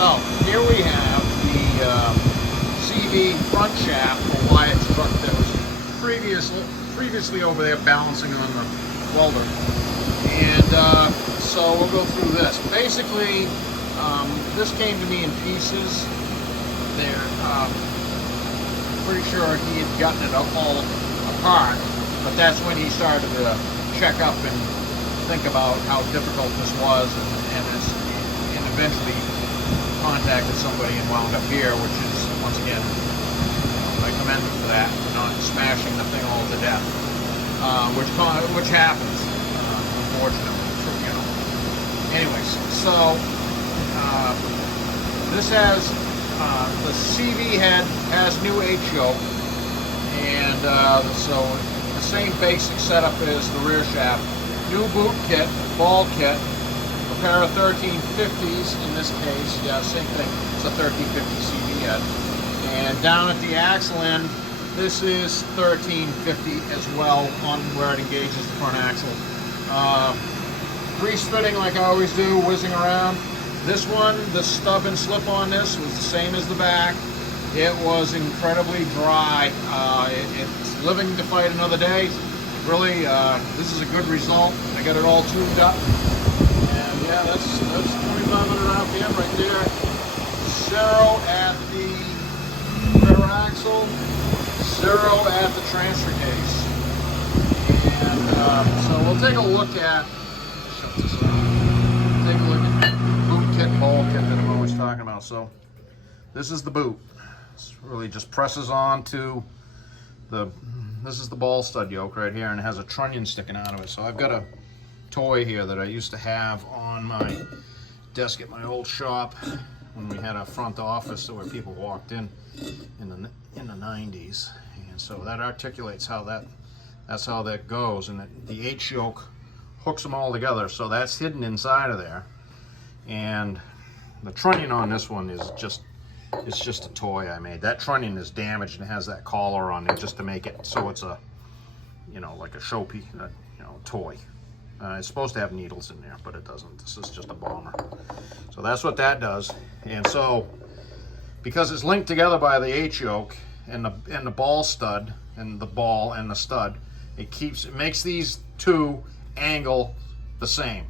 So here we have the CV front shaft for Wyatt's truck that was previously over there balancing on the welder. And so we'll go through this. Basically, this came to me in pieces. There, pretty sure he had gotten it all apart, but that's when he started to check up and think about how difficult this was, and eventually contacted somebody and wound up here, which is, once again, I commend him for that, not smashing the thing all to death, which happens, unfortunately, you know. Anyways, so this has the CV head has new H yoke, and so the same basic setup as the rear shaft. New boot kit, ball kit, a pair of 1350s in this case. Yeah, same thing. It's a 1350 CV head. And down at the axle end, this is 1350 as well on where it engages the front axle. Grease fitting like I always do, whizzing around. This one, the stub and slip on this was the same as the back. It was incredibly dry. It's living to fight another day. Really, this is a good result. I got it all tuned up. And yeah, that's 2500 RPM right there. 0 at the rear axle, 0 at the transfer case. And so we'll take a look at, shut this off. Take a look at boot kit, ball kit that I'm always talking about. So this is the boot. This really just presses on to this is the ball stud yoke right here, and it has a trunnion sticking out of it. So I've got a toy here that I used to have on my desk at my old shop when we had a front office where people walked in the 90s. And so that articulates how that's how that goes, and the H yoke hooks them all together. So that's hidden inside of there. And the trunnion on this one is just, it's just a toy I made. That trunnion is damaged and has that collar on it just to make it so it's a, you know, like a showpiece, you know, toy. It's supposed to have needles in there, but it doesn't. This is just a bomber. So that's what that does. And so, because it's linked together by the H yoke and the ball stud and the ball and the stud, it makes these two angle the same.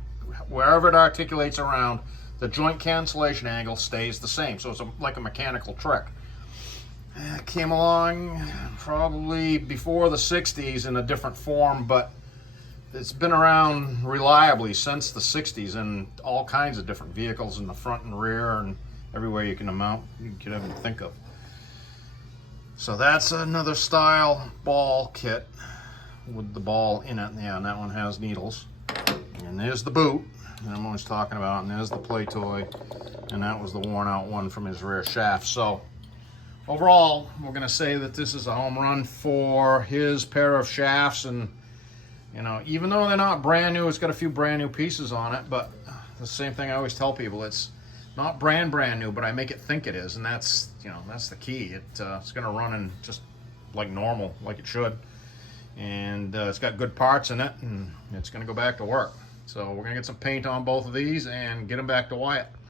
Wherever it articulates around, the joint cancellation angle stays the same. So it's like a mechanical trick. It came along probably before the 60s in a different form, but it's been around reliably since the 60s in all kinds of different vehicles in the front and rear and everywhere you can ever think of. So that's another style ball kit with the ball in it. Yeah, and that one has needles. And there's the boot that I'm always talking about, and there's the play toy, and that was the worn out one from his rear shaft. So overall, we're going to say that this is a home run for his pair of shafts. And you know, even though they're not brand new, it's got a few brand new pieces on it, but the same thing I always tell people, it's not brand new, but I make it think it is, and that's, you know, that's the key. It's going to run in just like normal, like it should, and it's got good parts in it, and it's going to go back to work. So we're going to get some paint on both of these and get them back to Wyatt.